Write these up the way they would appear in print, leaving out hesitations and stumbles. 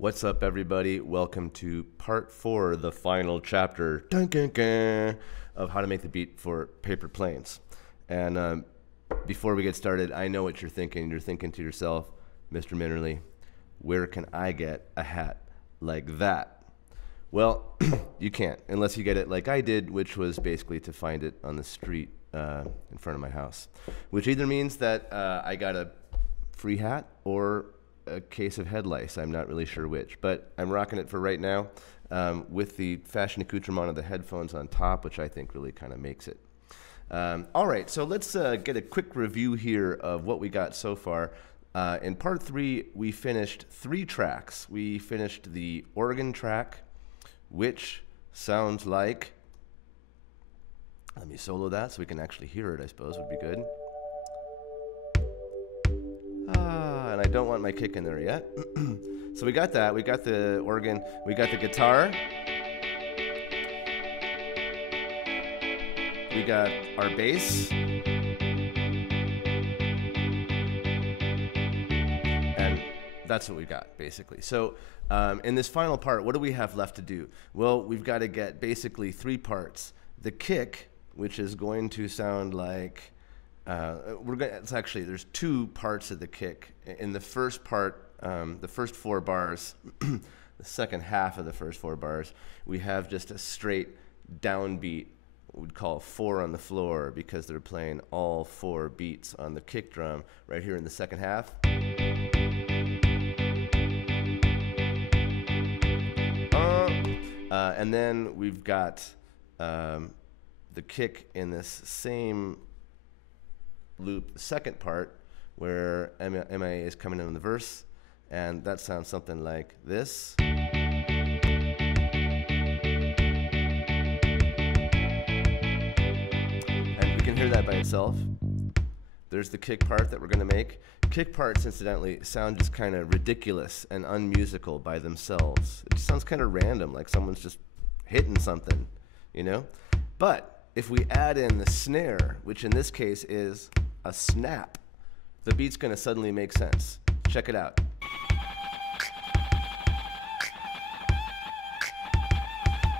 What's up, everybody? Welcome to part 4, the final chapter of how to make the beat for paper planes. And before we get started, I know what you're thinking. You're thinking to yourself, Mr. Minnerly, where can I get a hat like that? Well, you can't unless you get it like I did, which was basically to find it on the street in front of my house, which either means that I got a free hat or a case of head lice. I'm not really sure which, but I'm rocking it for right now with the fashion accoutrement of the headphones on top, which I think really kind of makes it. All right, so let's get a quick review here of what we got so far. In part 3, we finished 3 tracks. We finished the organ track, which sounds like, let me solo that so we can actually hear it, I suppose would be good. And I don't want my kick in there yet. So we got that. We got the organ. We got the guitar. We got our bass. And that's what we got, basically. So in this final part, what do we have left to do? Well, we've got to get basically 3 parts. The kick, which is going to sound like... it's actually, there's 2 parts of the kick. In the first part, the first 4 bars, the second half of the first 4 bars, we have just a straight downbeat, what we'd call 4 on the floor, because they're playing all 4 beats on the kick drum right here in the second half. And then we've got the kick in this same loop, the second part, where M.I.A. is coming in on the verse, and that sounds something like this. And we can hear that by itself. There's the kick part that we're going to make. Kick parts, incidentally, sound just kind of ridiculous and unmusical by themselves. It just sounds kind of random, like someone's just hitting something, you know? But if we add in the snare, which in this case is a snap, the beat's going to suddenly make sense. Check it out.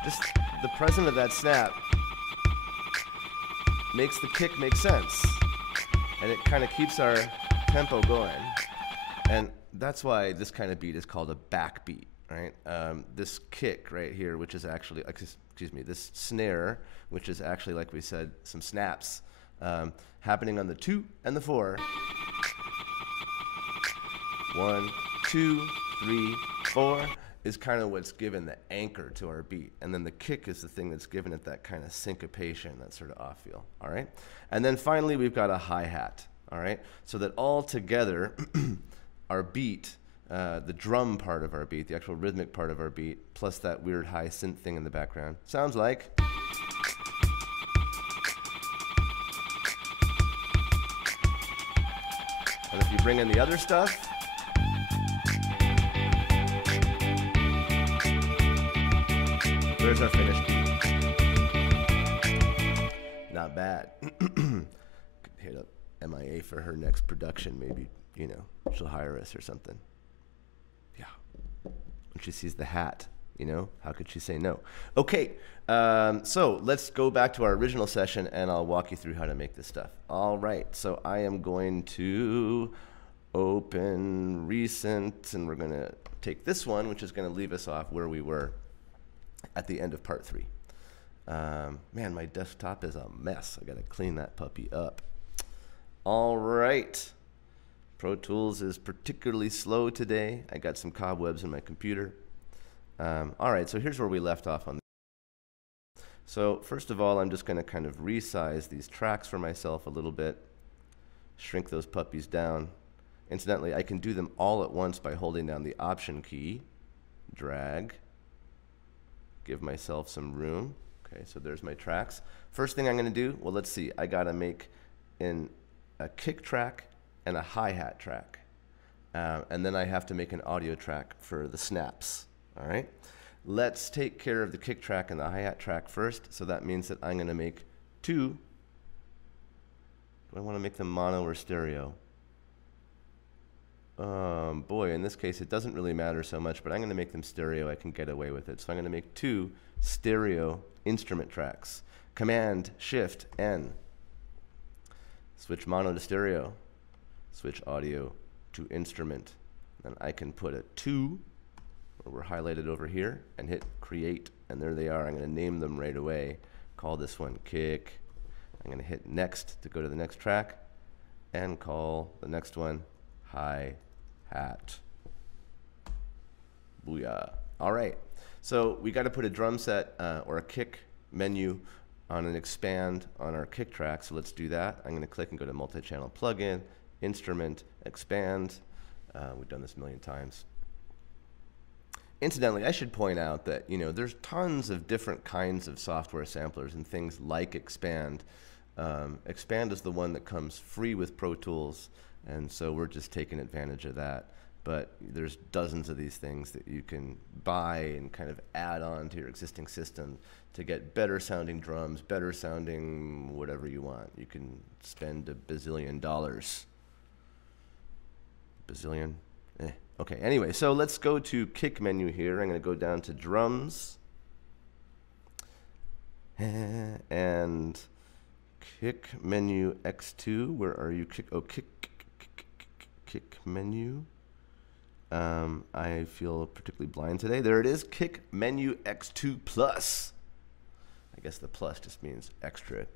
Just the presence of that snap makes the kick make sense, and it kind of keeps our tempo going. And that's why this kind of beat is called a backbeat, right? This kick right here, which is actually, excuse me, this snare, which is actually, like we said, some snaps, happening on the 2 and the 4. 1, 2, 3, 4 is kind of what's given the anchor to our beat. And then the kick is the thing that's given it that kind of syncopation, that sort of off feel, all right? And then finally, we've got a hi-hat, all right? So that all together, our beat, the drum part of our beat, the actual rhythmic part of our beat, plus that weird high synth thing in the background, sounds like... And if you bring in the other stuff, there's our finished beat. Not bad. Could hit up M.I.A. for her next production. Maybe, you know, she'll hire us or something. Yeah. When she sees the hat, you know, how could she say no? Okay, so let's go back to our original session, and I'll walk you through how to make this stuff. All right, so I am going to open recent, and we're going to take this one, which is going to leave us off where we were at the end of part 3. Man, my desktop is a mess. I got to clean that puppy up. All right. Pro Tools is particularly slow today. I got some cobwebs in my computer. All right, so here's where we left off on this. So first of all, I'm just going to kind of resize these tracks for myself a little bit, shrink those puppies down. Incidentally, I can do them all at once by holding down the Option key, drag, give myself some room. Okay, so there's my tracks. First thing I'm going to do, well, let's see. I got to make in a kick track and a hi-hat track. And then I have to make an audio track for the snaps. All right? Let's take care of the kick track and the hi-hat track first. So that means that I'm going to make 2. Do I want to make them mono or stereo? boy, in this case, it doesn't really matter so much, but I'm going to make them stereo. I can get away with it. So I'm going to make 2 stereo instrument tracks. Command, Shift, N. Switch mono to stereo. Switch audio to instrument. Then I can put a 2, where we're highlighted over here, and hit Create. And there they are. I'm going to name them right away. Call this one Kick. I'm going to hit Next to go to the next track, and call the next one Hi-Hat. Booyah. All right. So we got to put a drum set or a kick menu on an expand on our kick track. So let's do that. I'm going to click and go to multi-channel plugin, instrument, expand. We've done this a million times. Incidentally, I should point out that, you know, there's tons of different kinds of software samplers and things like Expand. Expand is the one that comes free with Pro Tools, and so we're just taking advantage of that. But there's dozens of these things that you can buy and kind of add on to your existing system to get better sounding drums, better sounding whatever you want. You can spend $1 bazillion. Bazillion? Okay, anyway, so let's go to kick menu here. I'm going to go down to drums. And kick menu X2. Where are you? Kick menu. I feel particularly blind today. There it is, kick menu X2 plus. I guess the plus just means extra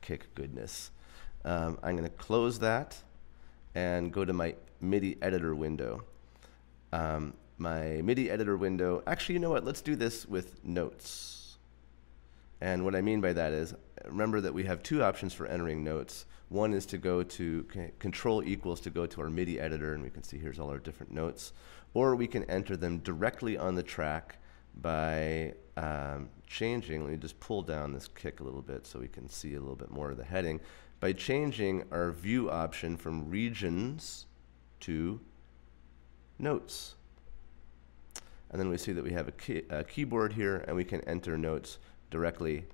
kick goodness. I'm going to close that and go to my MIDI editor window. My MIDI editor window, actually, you know what? Let's do this with notes. And what I mean by that is, remember that we have 2 options for entering notes. One is to go to Control equals to go to our MIDI editor, and we can see here's all our different notes. Or we can enter them directly on the track by changing, let me just pull down this kick a little bit so we can see a little bit more of the heading, by changing our view option from regions to notes. And then we see that we have a keyboard here, and we can enter notes directly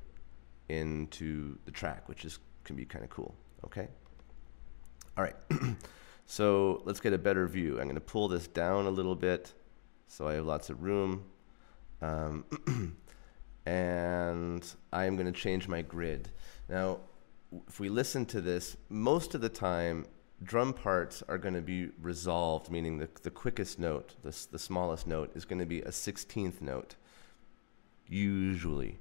into the track, which can be kind of cool. Okay? All right. So let's get a better view. I'm going to pull this down a little bit so I have lots of room. And I'm going to change my grid. Now, if we listen to this, most of the time, drum parts are going to be resolved, meaning the quickest note, the smallest note, is going to be a 16th note, usually.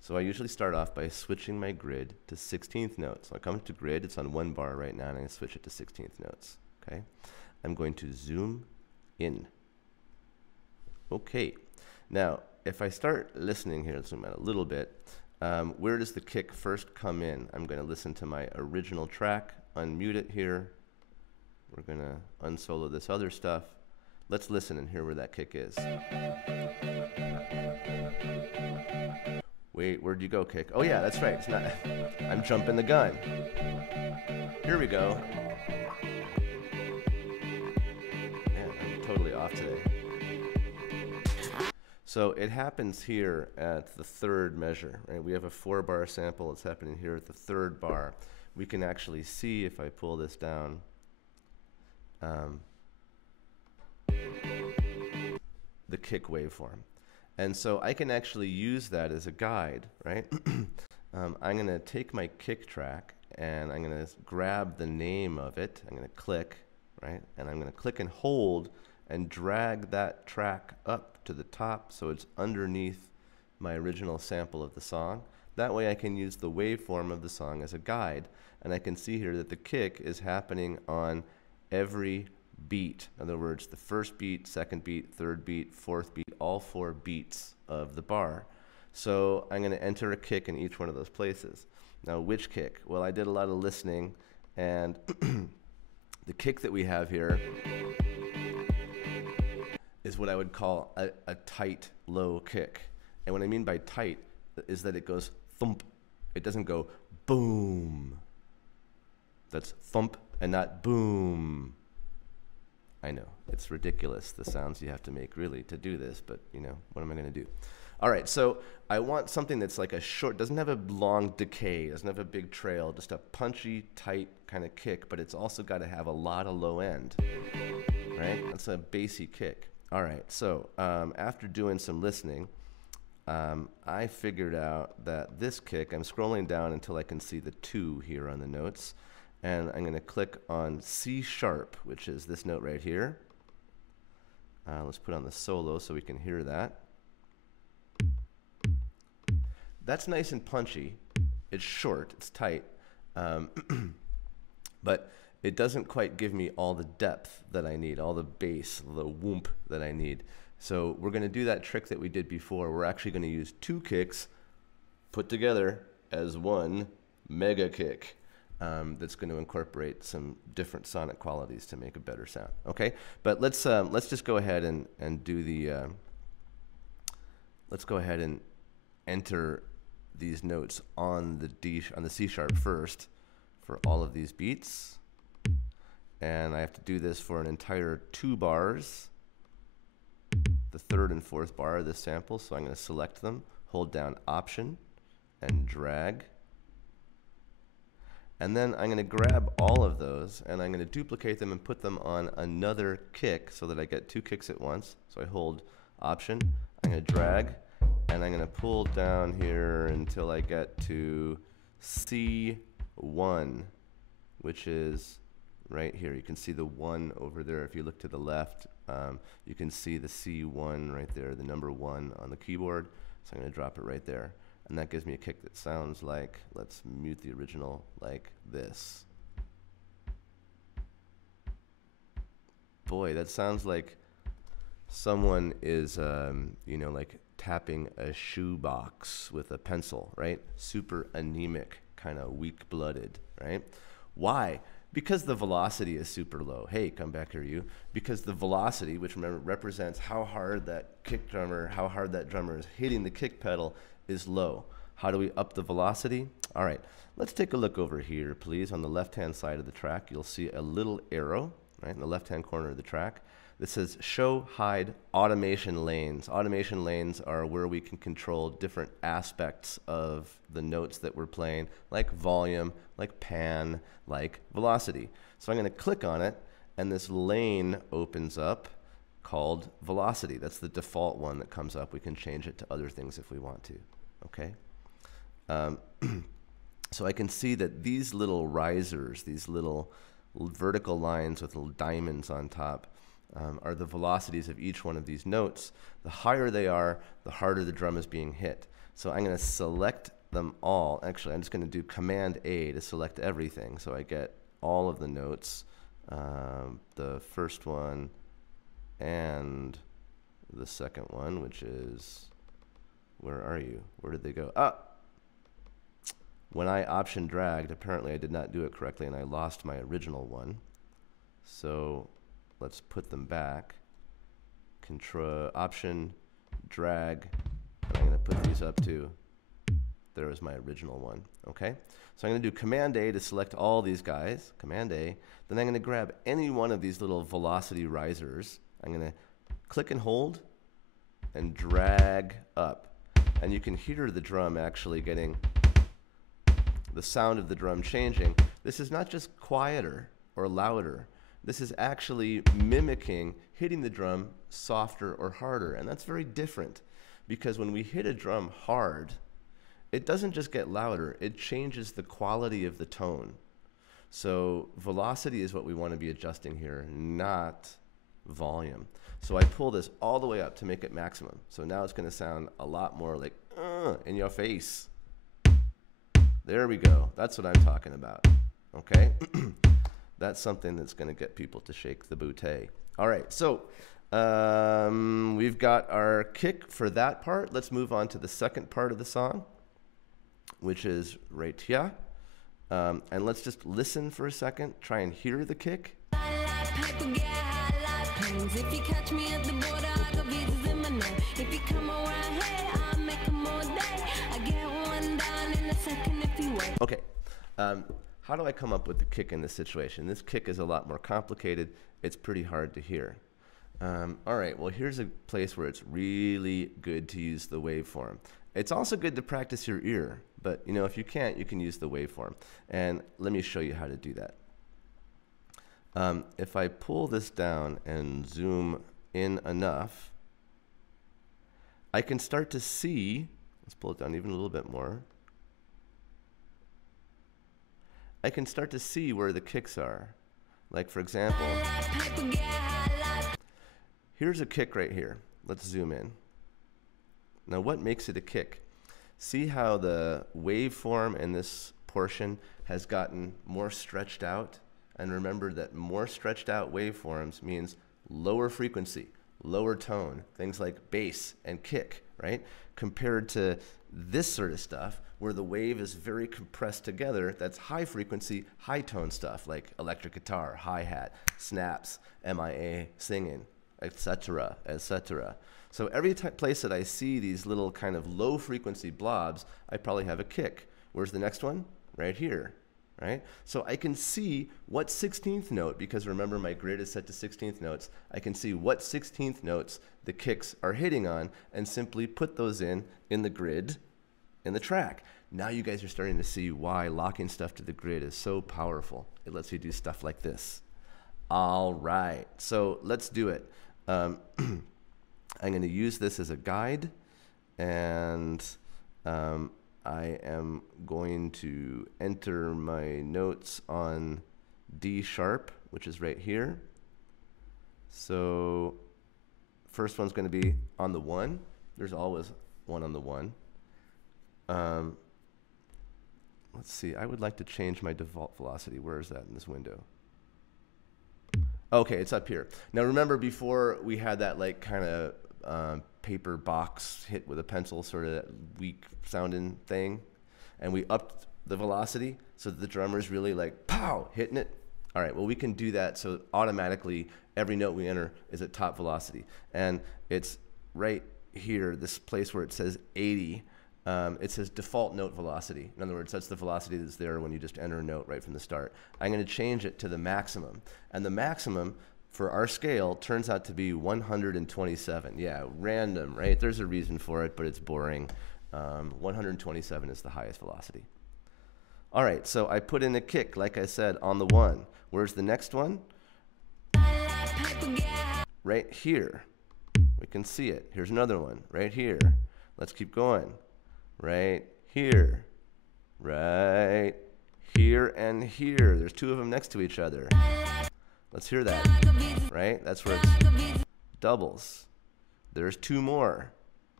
So I usually start off by switching my grid to 16th notes. So I come to grid, it's on 1 bar right now, and I'm going to switch it to 16th notes. Okay? I'm going to zoom in. Okay. Now, if I start listening here, let's zoom out a little bit, where does the kick first come in? I'm going to listen to my original track, unmute it here. We're going to unsolo this other stuff. Let's listen and hear where that kick is. Wait, where'd you go, kick? Oh yeah, that's right. It's not. I'm jumping the gun. Here we go. Man, I'm totally off today. So it happens here at the 3rd measure, right? We have a 4-bar sample. It's happening here at the 3rd bar. We can actually see, if I pull this down, the kick waveform. And so I can actually use that as a guide, right? I'm going to take my kick track, and I'm going to grab the name of it. I'm going to click, right? And I'm going to click and hold and drag that track up to the top so it's underneath my original sample of the song. That way I can use the waveform of the song as a guide. And I can see here that the kick is happening on every beat. In other words, the 1st beat, 2nd beat, 3rd beat, 4th beat, all 4 beats of the bar. So I'm going to enter a kick in each one of those places. Now, which kick? Well, I did a lot of listening, and the kick that we have here is what I would call a tight, low kick. And what I mean by tight is that it goes thump. It doesn't go boom. That's thump and not boom. I know, it's ridiculous, the sounds you have to make really to do this, but you know, what am I going to do? All right, so I want something that's like a short, doesn't have a long decay, doesn't have a big trail, just a punchy, tight kind of kick, but it's also got to have a lot of low end. right? That's a bassy kick. All right, so after doing some listening, I figured out that this kick, I'm scrolling down until I can see the 2 here on the notes, and I'm going to click on C sharp, which is this note right here. Let's put on the solo so we can hear that. That's nice and punchy. It's short, it's tight, but it doesn't quite give me all the depth that I need, all the bass, the whoomp that I need. So we're going to do that trick that we did before. We're actually going to use 2 kicks put together as one mega kick that's going to incorporate some different sonic qualities to make a better sound. Okay, but let's just go ahead and do the. Let's go ahead and enter these notes on the C sharp first for all of these beats, and I have to do this for an entire 2 bars. The 3rd and 4th bar of this sample, so I'm going to select them, hold down Option, and drag. And then I'm going to grab all of those, and I'm going to duplicate them and put them on another kick so that I get 2 kicks at once. So I hold Option, I'm going to drag, and I'm going to pull down here until I get to C1, which is right here. You can see the 1 over there. If you look to the left, you can see the C1 right there, the number 1 on the keyboard. So I'm going to drop it right there. And that gives me a kick that sounds like, let's mute the original, like this. Boy, that sounds like someone is, you know, like tapping a shoebox with a pencil, right? Super anemic, kind of weak-blooded, right? Why? Because the velocity is super low. Hey, come back here, you. Because the velocity, which remember represents how hard that kick drummer, how hard that drummer is hitting the kick pedal, is low. How do we up the velocity? All right, let's take a look over here, please. On the left-hand side of the track, you'll see a little arrow, right, in the left-hand corner of the track. That says Show Hide Automation Lanes. Automation lanes are where we can control different aspects of the notes that we're playing, like volume, like pan, like velocity. So I'm going to click on it, and this lane opens up called velocity. That's the default one that comes up. We can change it to other things if we want to. Okay. So I can see that these little risers, these little vertical lines with little diamonds on top, are the velocities of each one of these notes. The higher they are, the harder the drum is being hit. So I'm going to select them all. Actually, I'm just going to do Command A to select everything. So I get all of the notes, the first one and the second one, which is, where are you? Where did they go? Ah! When I Option dragged, apparently I did not do it correctly and I lost my original one. So let's put them back. Control Option drag, and I'm going to put these up too. There is my original one. Okay, so I'm going to do Command A to select all these guys. Command A. Then I'm going to grab any one of these little velocity risers. I'm going to click and hold and drag up, and you can hear the drum actually getting the sound of the drum changing. This is not just quieter or louder. This is actually mimicking hitting the drum softer or harder. And that's very different, because when we hit a drum hard, it doesn't just get louder, it changes the quality of the tone. So velocity is what we want to be adjusting here, not volume. So I pull this all the way up to make it maximum. So now it's going to sound a lot more like in your face. There we go. That's what I'm talking about. Okay? That's something that's going to get people to shake the bootay. All right, so we've got our kick for that part. Let's move on to the second part of the song, which is right here. And let's just listen for a second, try and hear the kick. If you catch me at the border, I got visas in my name. If you come around here, I'll make them all day. I get one down in a second if you wait. Okay, how do I come up with the kick in this situation? This kick is a lot more complicated. It's pretty hard to hear. All right, well, here's a place where it's really good to use the waveform. It's also good to practice your ear, but you know, if you can't, you can use the waveform. And let me show you how to do that. If I pull this down and zoom in enough, I can start to see, let's pull it down even a little bit more. I can start to see where the kicks are. Like for example, here's a kick right here. Let's zoom in. Now what makes it a kick? See how the waveform in this portion has gotten more stretched out? And remember that more stretched out waveforms means lower frequency, lower tone, things like bass and kick, right? Compared to this sort of stuff where the wave is very compressed together, that's high frequency, high tone stuff like electric guitar, hi-hat, snaps, M.I.A. singing, etc., etc. So every place that I see these little kind of low frequency blobs, I probably have a kick. Where's the next one? Right here, right? So I can see what 16th note, because remember my grid is set to 16th notes, I can see what 16th notes the kicks are hitting on and simply put those in the grid in the track. Now you guys are starting to see why locking stuff to the grid is so powerful. It lets you do stuff like this. All right, so let's do it. I'm going to use this as a guide, and I am going to enter my notes on D sharp, which is right here. So first one's going to be on the 1. There's always one on the 1. Let's see, I would like to change my default velocity. Where is that in this window? Okay, it's up here. Now remember before we had that like kind of paper box hit with a pencil, sort of that weak sounding thing, and we upped the velocity so that the drummer's really like pow hitting it. All right, well we can do that so automatically every note we enter is at top velocity, and it's right here, this place where it says 80. It says default note velocity. In other words, that's the velocity that's there when you just enter a note right from the start. I'm going to change it to the maximum. And the maximum for our scale turns out to be 127. Yeah, random, right? There's a reason for it, but it's boring. 127 is the highest velocity. All right, so I put in a kick, like I said, on the 1. Where's the next one? Right here. We can see it. Here's another one, right here. Let's keep going. Right here, right here, and here. There's 2 of them next to each other. Let's hear that, right? That's where it's doubles. There's 2 more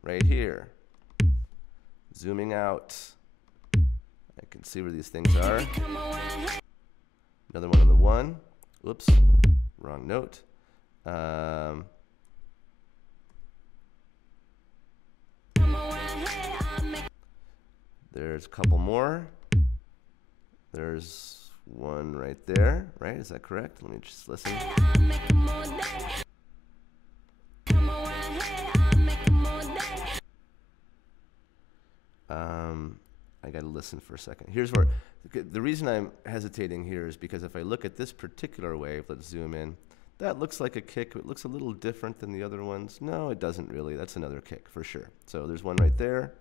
right here. Zooming out. I can see where these things are. Another one on the 1. Whoops, wrong note. There's a couple more. There's one right there, right? Is that correct? Let me just listen. I gotta listen for a second. Here's where, the reason I'm hesitating here is because if I look at this particular wave, let's zoom in, that looks like a kick. It looks a little different than the other ones. No, it doesn't really. That's another kick for sure. So there's one right there.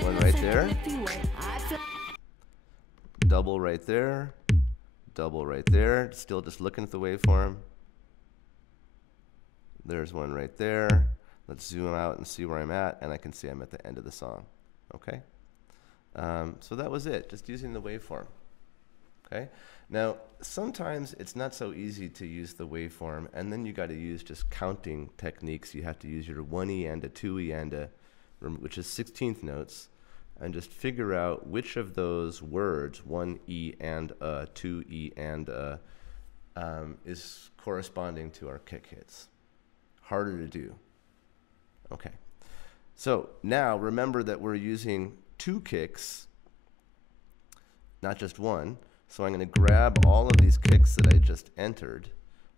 One right there. Double right there. Double right there. Still just looking at the waveform. There's one right there. Let's zoom out and see where I'm at, and I can see I'm at the end of the song. Okay? So that was it, just using the waveform. Okay? Now, sometimes it's not so easy to use the waveform, and then you got to use just counting techniques. You have to use your 1E and a 2E and a, which is 16th notes, and just figure out which of those words, 1E and a, 2E and a, is corresponding to our kick hits. Harder to do. Okay. So now remember that we're using 2 kicks, not just 1. So I'm going to grab all of these kicks that I just entered.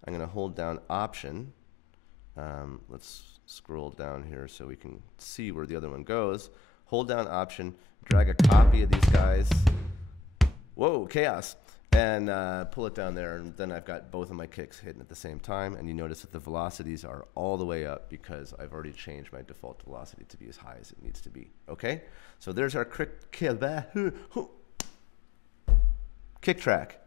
I'm going to hold down Option. Let's scroll down here so we can see where the other one goes. Hold down Option, drag a copy of these guys. Whoa, chaos. And pull it down there, and then I've got both of my kicks hitting at the same time, and you notice that the velocities are all the way up because I've already changed my default velocity to be as high as it needs to be. Okay? So there's our kick. Kick track.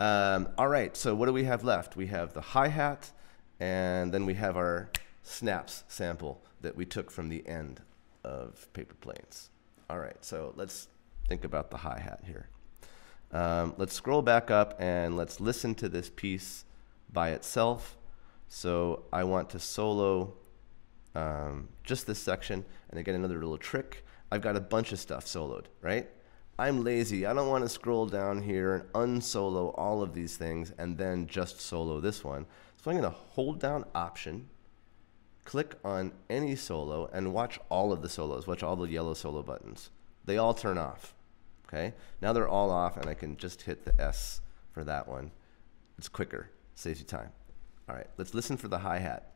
All right, so what do we have left? We have the hi-hat, and then we have our snaps sample that we took from the end of Paper Planes. All right, so let's think about the hi-hat here. Let's scroll back up and let's listen to this piece by itself. So I want to solo just this section, and again, another little trick. I've got a bunch of stuff soloed, right? I'm lazy. I don't want to scroll down here and unsolo all of these things and then just solo this one. So I'm going to hold down Option, click on any solo, and watch all of the solos. Watch all the yellow solo buttons. They all turn off. Okay? Now they're all off, and I can just hit the S for that one. It's quicker. Saves you time. All right, let's listen for the hi-hat.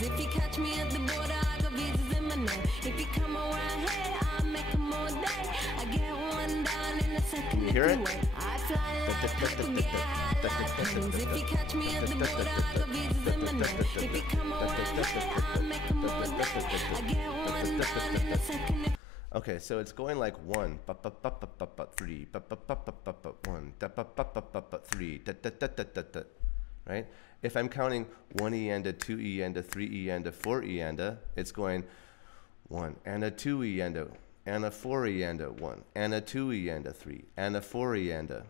If you catch me at the border, I got visas in my name. If you come around here, I'll make them all day. I get one down in a second. Can you hear it? I fly like paper, get high like planes. If you catch me at the border, I got visas in my name. If you come around here, I'll make them all day. I get one down in a second. Okay, so it's going like 1, 3, 1, 3, right? If I'm counting 1 E-enda, 2 E-enda, 3 E-enda, 4 E-enda, it's going 1 and a 2 E-enda, and a 4 E-enda, 1, and a 2 E-enda, 3, and a 4 E-enda,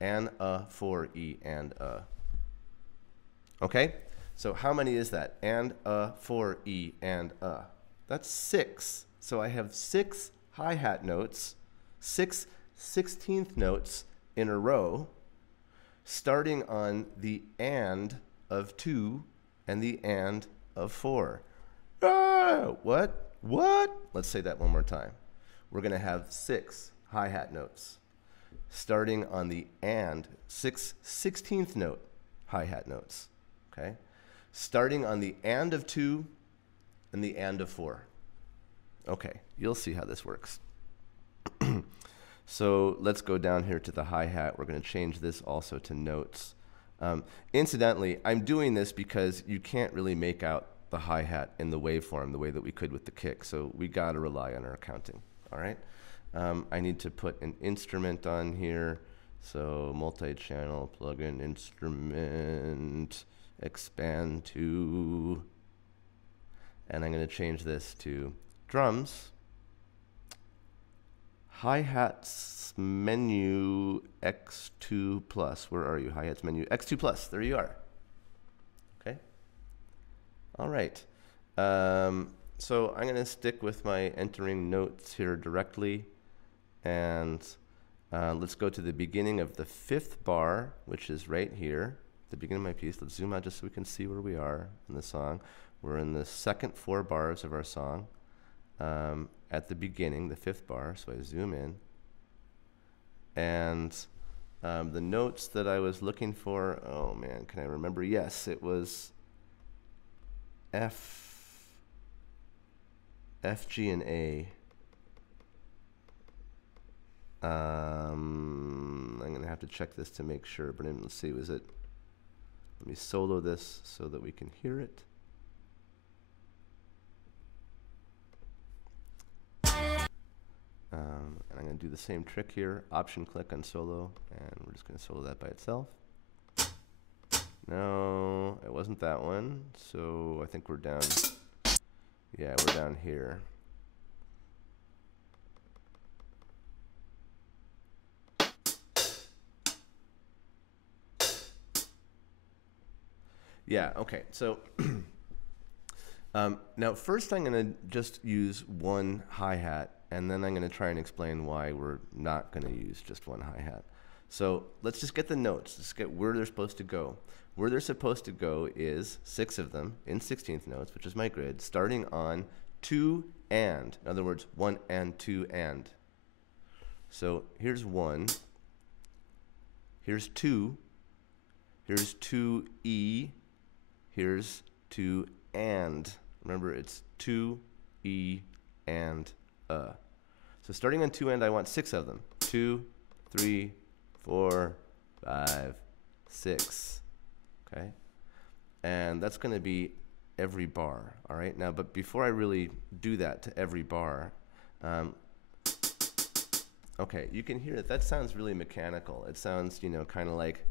and a 4 E-enda. Okay? So how many is that? And a 4 E-enda. That's 6. So I have 6 hi-hat notes, 6 16th notes in a row, starting on the and of 2 and the and of 4. Ah, what? What? Let's say that one more time. We're going to have 6 hi-hat notes, starting on the and, 6 16th note hi-hat notes, okay? Starting on the and of 2 and the and of 4. Okay, you'll see how this works. So let's go down here to the hi-hat. We're going to change this also to notes. Incidentally, I'm doing this because you can't really make out the hi-hat in the waveform the way that we could with the kick, so we got to rely on our counting, all right? I need to put an instrument on here, so multi-channel, plug-in instrument, expand to, and I'm going to change this to drums, hi-hats menu X2 plus. Where are you? Hi-hats menu X2 plus. There you are. Okay. All right. So I'm going to stick with my entering notes here directly, and let's go to the beginning of the 5th bar, which is right here, the beginning of my piece. Let's zoom out just so we can see where we are in the song. We're in the second 4 bars of our song. At the beginning, the 5th bar, so I zoom in. And the notes that I was looking for, oh man, can I remember? Yes, it was F, G, and A. I'm going to have to check this to make sure, but let's see, was it? Let me solo this so that we can hear it. And I'm going to do the same trick here. Option click on solo, and we're just going to solo that by itself. No, it wasn't that one. So I think we're down. Yeah, we're down here. Yeah, okay. So now first I'm going to just use one hi-hat, and then I'm going to try and explain why we're not going to use just one hi-hat. So let's just get the notes. Let's get where they're supposed to go. Where they're supposed to go is 6 of them in 16th notes, which is my grid, starting on 2 and. In other words, 1 and 2 and. So here's 1. Here's 2. Here's 2E. Here's 2 and. Remember, it's 2, E, and So starting on 2 and, I want 6 of them. 2, 3, 4, 5, 6. Okay? And that's going to be every bar. All right? Now, but before I really do that to every bar, Okay, you can hear it. That sounds really mechanical. It sounds, you know, kind of like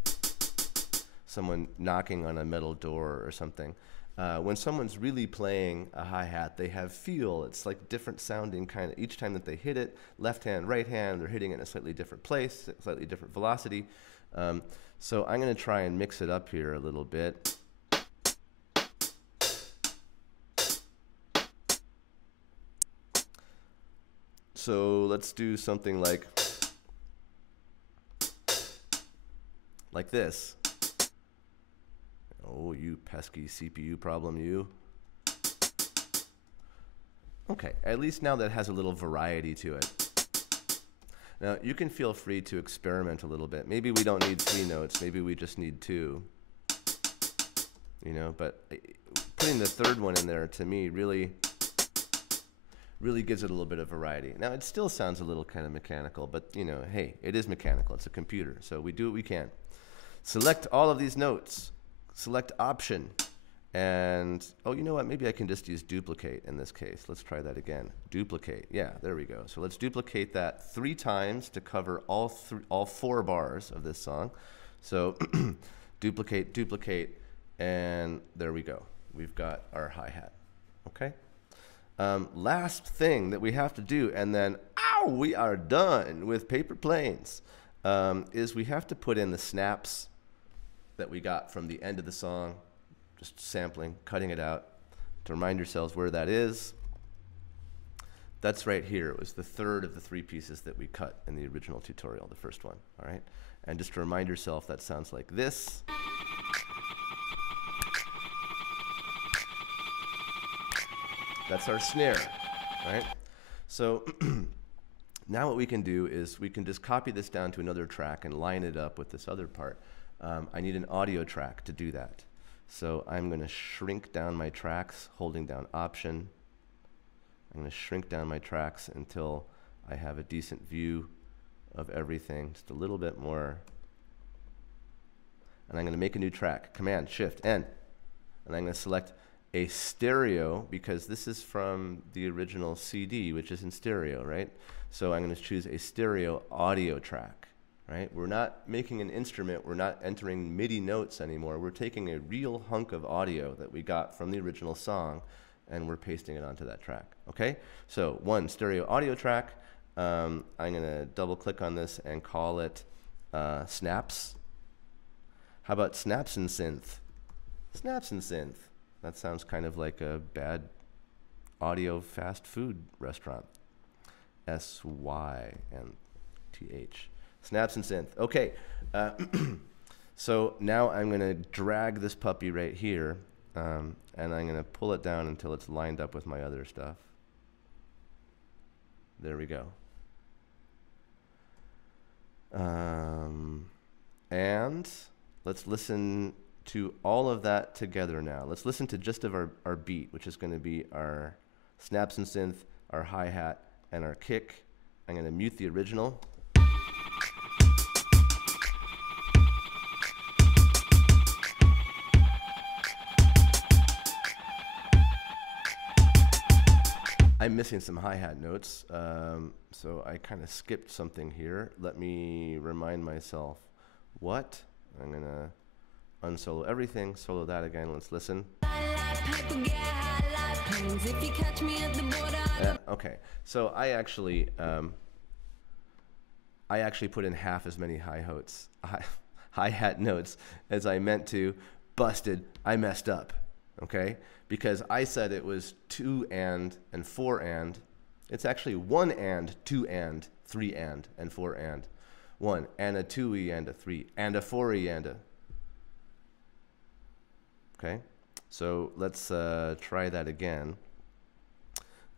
someone knocking on a metal door or something. When someone's really playing a hi-hat, they have feel. It's like different sounding kind of each time that they hit it. Left hand, right hand, they're hitting it in a slightly different place, slightly different velocity. So I'm going to try and mix it up here a little bit. So let's do something like this. Oh, you pesky CPU problem, you. Okay, at least now that has a little variety to it. Now, you can feel free to experiment a little bit. Maybe we don't need 3 notes. Maybe we just need 2. You know, but putting the third one in there, to me, really gives it a little bit of variety. Now, it still sounds a little kind of mechanical, but, you know, hey, it is mechanical. It's a computer, so we do what we can. Select all of these notes. Select Option. And, oh, you know what? Maybe I can just use duplicate in this case. Let's try that again. Duplicate. Yeah, there we go. So let's duplicate that 3 times to cover all 4 bars of this song. So duplicate, duplicate, and there we go. We've got our hi-hat. Okay? Last thing that we have to do, and then, ow, we are done with Paper Planes, is we have to put in the snaps that we got from the end of the song. Just sampling, cutting it out to remind yourselves where that is. That's right here. It was the third of the 3 pieces that we cut in the original tutorial, the first one, all right? And just to remind yourself, that sounds like this. That's our snare, right? So now what we can do is we can just copy this down to another track and line it up with this other part. I need an audio track to do that. So I'm going to shrink down my tracks, holding down Option. I'm going to shrink down my tracks until I have a decent view of everything, just a little bit more. And I'm going to make a new track, Command, Shift, N. And I'm going to select a stereo, because this is from the original CD, which is in stereo, right? So I'm going to choose a stereo audio track. Right? We're not making an instrument. We're not entering MIDI notes anymore. We're taking a real hunk of audio that we got from the original song, and we're pasting it onto that track. Okay? So 1 stereo audio track. I'm going to double click on this and call it Snaps. How about Snaps and Synth? Snaps and Synth. That sounds kind of like a bad audio fast food restaurant. S-Y-N-T-H. Snaps and Synth. Okay, so now I'm going to drag this puppy right here, and I'm going to pull it down until it's lined up with my other stuff. There we go. And let's listen to all of that together now. Let's listen to just of our beat, which is going to be our snaps and synth, our hi-hat, and our kick. I'm going to mute the original. I'm missing some hi-hat notes, so I kind of skipped something here. Let me remind myself what. I'm going to unsolo everything, solo that again. Let's listen. Okay, so I actually put in half as many hi-hat notes as I meant to. Busted. I messed up. Okay, because I said it was 2 and 4 and. It's actually 1 and 2 and 3 and 4 and 1 and a 2e and a 3 and a 4e and a. Okay, so let's try that again.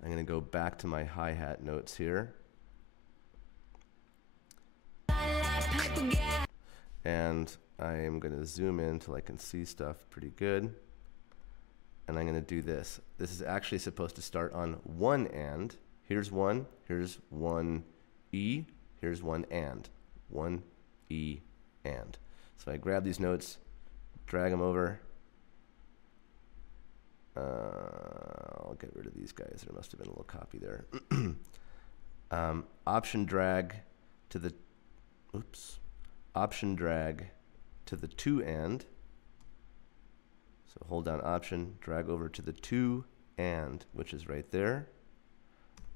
I'm going to go back to my hi-hat notes here. And I am going to zoom in until I can see stuff pretty good. And I'm going to do this. This is actually supposed to start on 1 and. Here's 1, here's 1 E, here's 1 and. 1 E and. So I grab these notes, drag them over. I'll get rid of these guys. There must have been a little copy there. Option drag to the, oops, Option drag to the to and. So hold down Option, drag over to the to and, which is right there.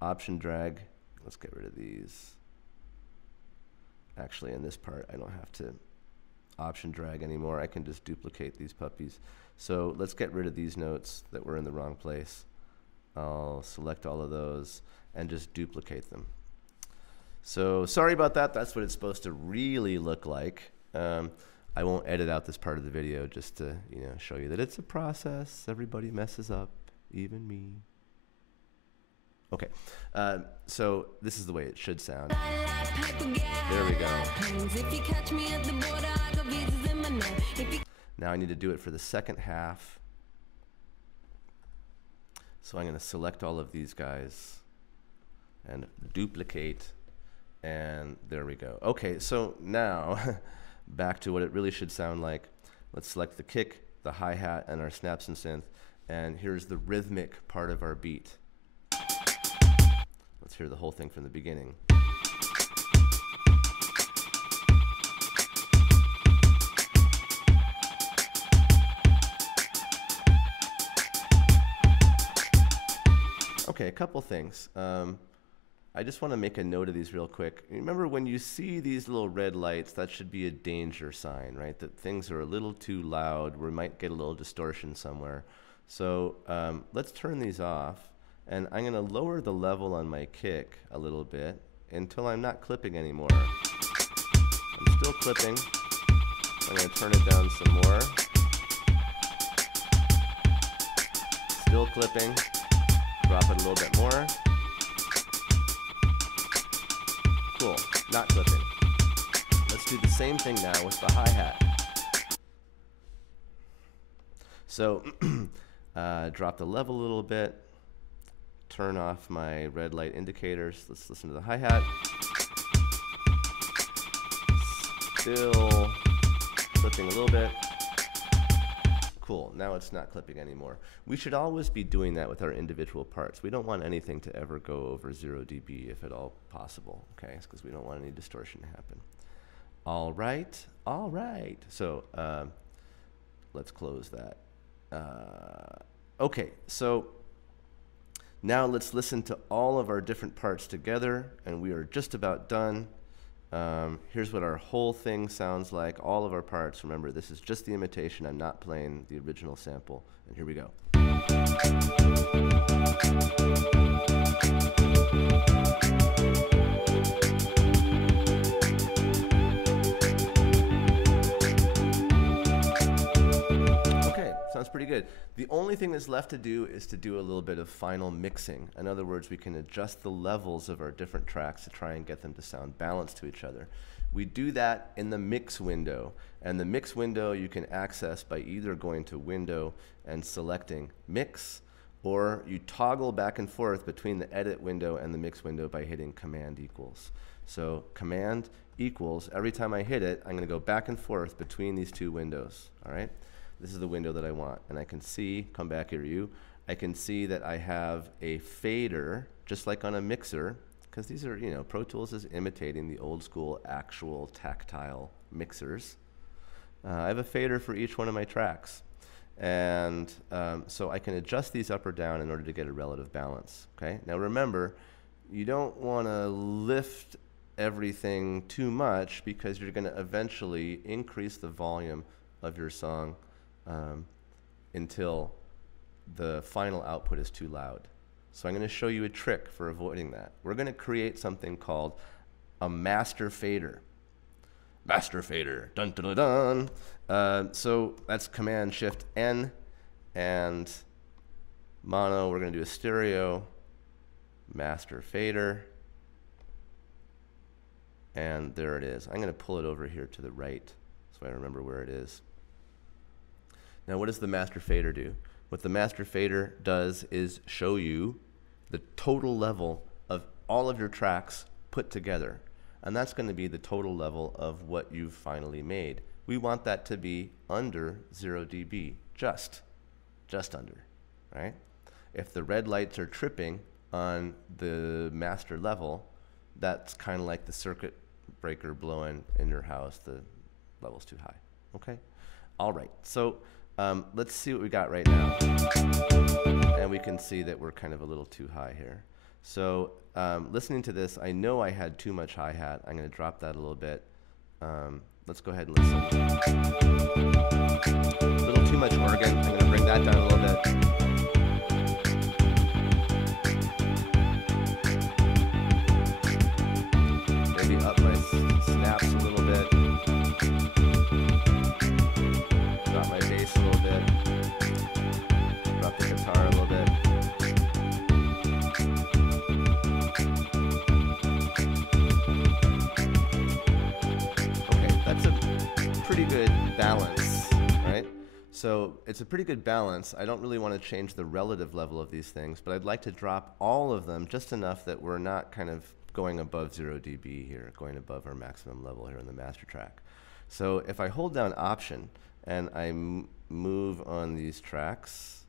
Option drag, let's get rid of these. Actually, in this part, I don't have to Option drag anymore. I can just duplicate these puppies. So let's get rid of these notes that were in the wrong place. I'll select all of those and just duplicate them. So sorry about that. That's what it's supposed to really look like. I won't edit out this part of the video just to, you know, show you that it's a process. Everybody messes up, even me. Okay, so this is the way it should sound. There we go. Now I need to do it for the second half. So I'm going to select all of these guys and duplicate, and there we go. Okay, so now back to what it really should sound like. Let's select the kick, the hi-hat, and our snaps and synth, and here's the rhythmic part of our beat. Let's hear the whole thing from the beginning. Okay, a couple things. I just want to make a note of these real quick. Remember, when you see these little red lights, that should be a danger sign, right? That things are a little too loud. We might get a little distortion somewhere. So let's turn these off. And I'm going to lower the level on my kick a little bit until I'm not clipping anymore. I'm still clipping. I'm going to turn it down some more. Still clipping. Drop it a little bit more. Cool. Not clipping. Let's do the same thing now with the hi-hat. So drop the level a little bit. Turn off my red light indicators. Let's listen to the hi-hat. Still clipping a little bit. Cool, now it's not clipping anymore. We should always be doing that with our individual parts. We don't want anything to ever go over 0 dB if at all possible, okay? It's because we don't want any distortion to happen. All right. So let's close that. Okay, so now let's listen to all of our different parts together, and we are just about done. Here's what our whole thing sounds like, all of our parts. Remember, this is just the imitation. I'm not playing the original sample. And here we go. Okay, sounds pretty good. The only thing that's left to do is to do a little bit of final mixing. In other words, we can adjust the levels of our different tracks to try and get them to sound balanced to each other. We do that in the mix window, and the mix window you can access by either going to Window and selecting Mix, or you toggle back and forth between the Edit window and the Mix window by hitting Command equals. So Command equals, every time I hit it, I'm going to go back and forth between these two windows, all right? This is the window that I want, and I can see, come back here, I can see that I have a fader, just like on a mixer, because these are, you know, Pro Tools is imitating the old school actual tactile mixers. I have a fader for each one of my tracks, and so I can adjust these up or down in order to get a relative balance, okay? Now remember, you don't want to lift everything too much because you're going to eventually increase the volume of your song until the final output is too loud. So I'm going to show you a trick for avoiding that. We're going to create something called a master fader. Master fader, dun dun dun dun. So that's Command Shift N, and mono, we're going to do a stereo, master fader, and there it is. I'm going to pull it over here to the right so I remember where it is. Now, what does the master fader do? What the master fader does is show you the total level of all of your tracks put together. And that's going to be the total level of what you've finally made. We want that to be under 0 dB, just under, right? If the red lights are tripping on the master level, that's kind of like the circuit breaker blowing in your house, the level's too high. Okay? All right. So let's see what we got right now. And we can see that we're kind of a little too high here. So listening to this, I know I had too much hi-hat. I'm going to drop that a little bit. Let's go ahead and listen. A little too much organ. I'm going to bring that down a little bit. Maybe up my snaps a little bit. Drop my bass a little bit. Drop the guitar a little bit. Okay, that's a pretty good balance, right? So it's a pretty good balance. I don't really want to change the relative level of these things, but I'd like to drop all of them just enough that we're not kind of going above 0 dB here, going above our maximum level here in the master track. So if I hold down Option and I move on these tracks,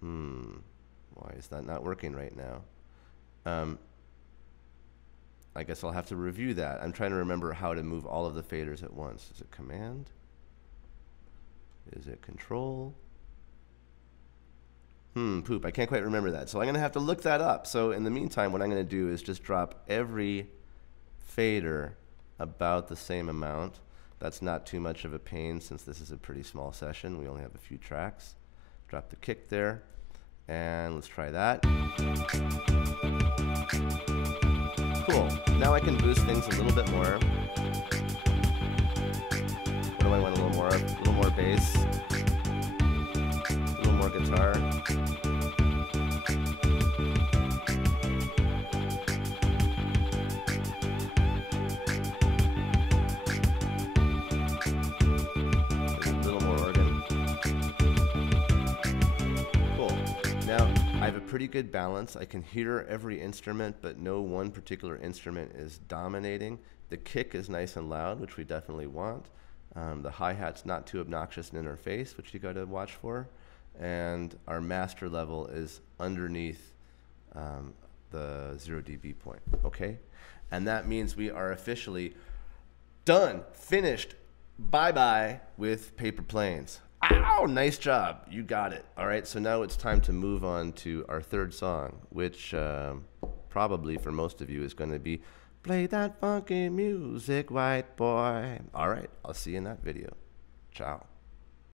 why is that not working right now? I guess I'll have to review that. I'm trying to remember how to move all of the faders at once. Is it Command? Is it Control? Poop, I can't quite remember that. So I'm going to have to look that up. So in the meantime, what I'm going to do is just drop every fader about the same amount. That's not too much of a pain since this is a pretty small session. We only have a few tracks. Drop the kick there. And let's try that. Cool. Now I can boost things a little bit more. What do I want a little more of? A little more bass. A little more guitar. A little more organ. Cool. Now, I have a pretty good balance. I can hear every instrument, but no one particular instrument is dominating. The kick is nice and loud, which we definitely want. The hi-hat's not too obnoxious and in our face, which you got to watch for. And our master level is underneath the 0 dB point, okay? And that means we are officially done, finished, bye-bye with Paper Planes. Ow, nice job, you got it. All right, so now it's time to move on to our third song, which probably for most of you is going to be Play That Funky Music, White Boy. All right, I'll see you in that video. Ciao.